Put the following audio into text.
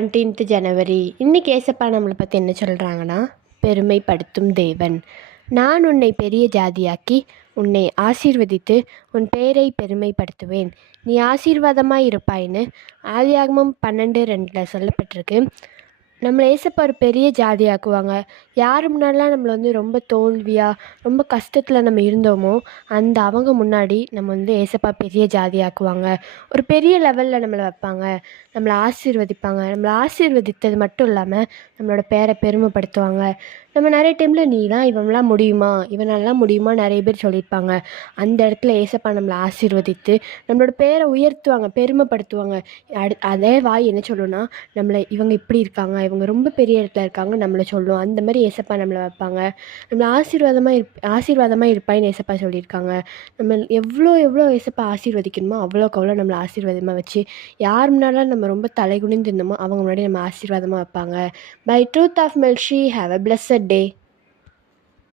17th ஜனவரி. இன்னைக்கு ஏசப்பா நம்மளை பற்றி என்ன சொல்கிறாங்கன்னா, பெருமைப்படுத்தும் தேவன். நான் உன்னை பெரிய ஜாதியாக்கி உன்னை ஆசீர்வதித்து உன் பெயரை பெருமைப்படுத்துவேன், நீ ஆசீர்வாதமாய் இருப்பாயின்னு ஆதியாகமம் 12:2 சொல்லப்பட்டிருக்கு. நம்மளை ஏசப்பா ஒரு பெரிய ஜாதியாக்குவாங்க. யார் முன்னாடிலாம் நம்மளை ரொம்ப தோல்வியாக ரொம்ப கஷ்டத்தில் நம்ம இருந்தோமோ அவங்க முன்னாடி நம்ம ஏசப்பா பெரிய ஜாதியாக்குவாங்க. ஒரு பெரிய லெவலில் நம்மளை வைப்பாங்க, நம்மளை ஆசீர்வதிப்பாங்க. நம்மளை ஆசீர்வதித்தது மட்டும் இல்லாமல் நம்மளோட பேரை பெருமைப்படுத்துவாங்க. நம்ம நிறைய டைமில் நீலாம் இவன்லாம் முடியுமா, இவனெல்லாம் முடியுமா நிறைய பேர் சொல்லியிருப்பாங்க. அந்த இடத்துல ஏசப்பா நம்மளை ஆசீர்வதித்து நம்மளோட பேரை உயர்த்துவாங்க, பெருமைப்படுத்துவாங்க. அதே வாய் என்ன சொல்லுன்னா, நம்மளை இவங்க இப்படி இருக்காங்க, இவங்க ரொம்ப பெரிய இடத்துல இருக்காங்க நம்மளை சொல்லும். அந்த மாதிரி ஏசப்பா நம்மளை வைப்பாங்க. நம்மளை ஆசீர்வாதமாக இருப்பாயின்னு ஏசப்பா சொல்லியிருக்காங்க. நம்ம எவ்வளோ ஏசப்பா ஆசீர்வதிக்கணுமோ அவ்வளோக்கு அவ்வளோ நம்மளை ஆசீர்வாதமாக வச்சு, யார் முன்னாடிலாம் நம்ம ரொம்ப தலைகுனிந்து இருந்தோமோ அவங்க முன்னாடி நம்ம ஆசீர்வாதமாக வைப்பாங்க. பை ட்ரூத் ஆஃப் மெல்ஷி, ஹாவ் அ பிளஸட் டே.